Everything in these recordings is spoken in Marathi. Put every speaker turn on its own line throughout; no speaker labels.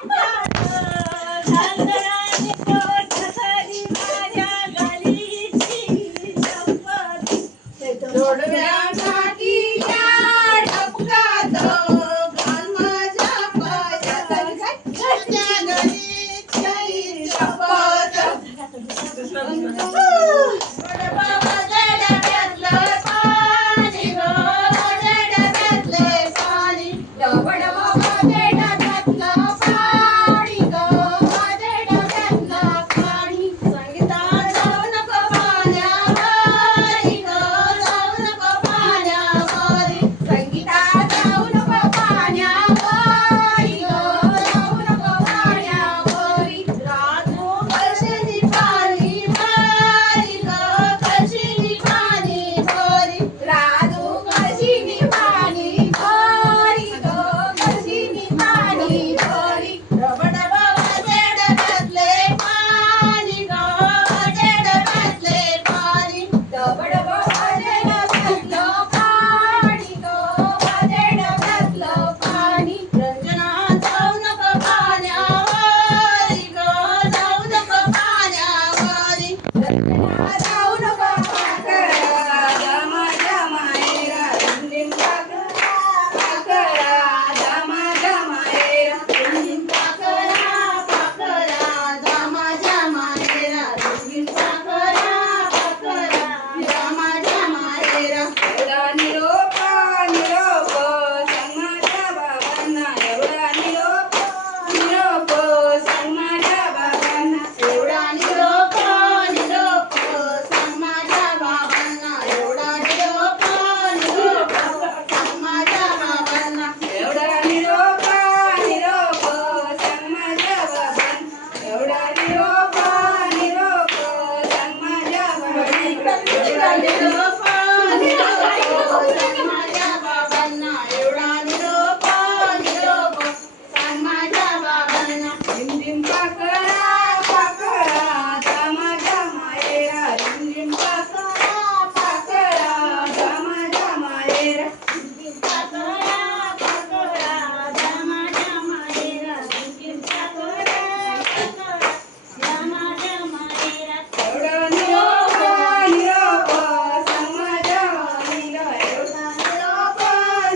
सांदरा नी तो छसाली मान्या गालीची चपटी तेडवे
आता की यार अपका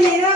Yeah.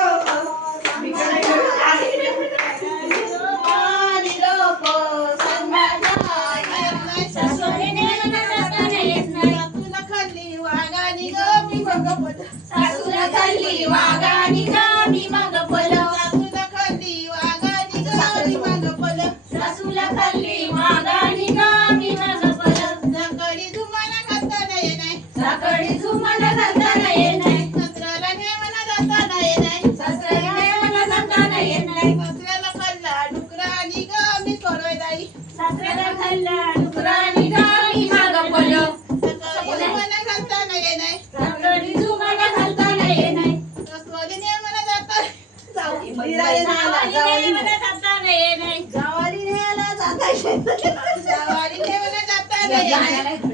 सवारी में बना जाता
है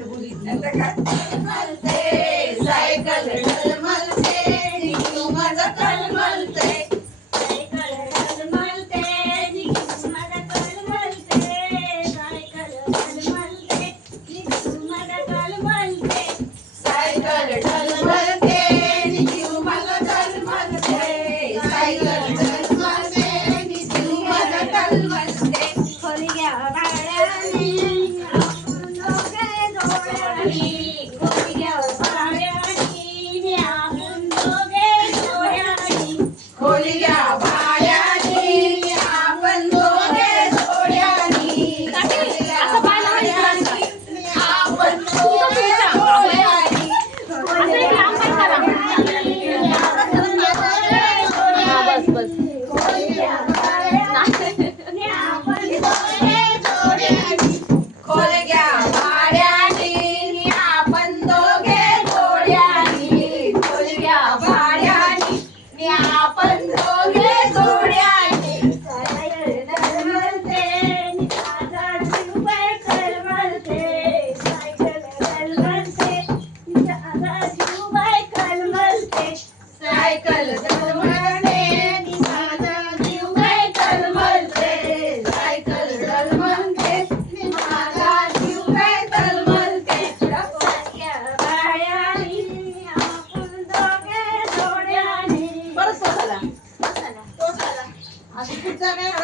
在那儿。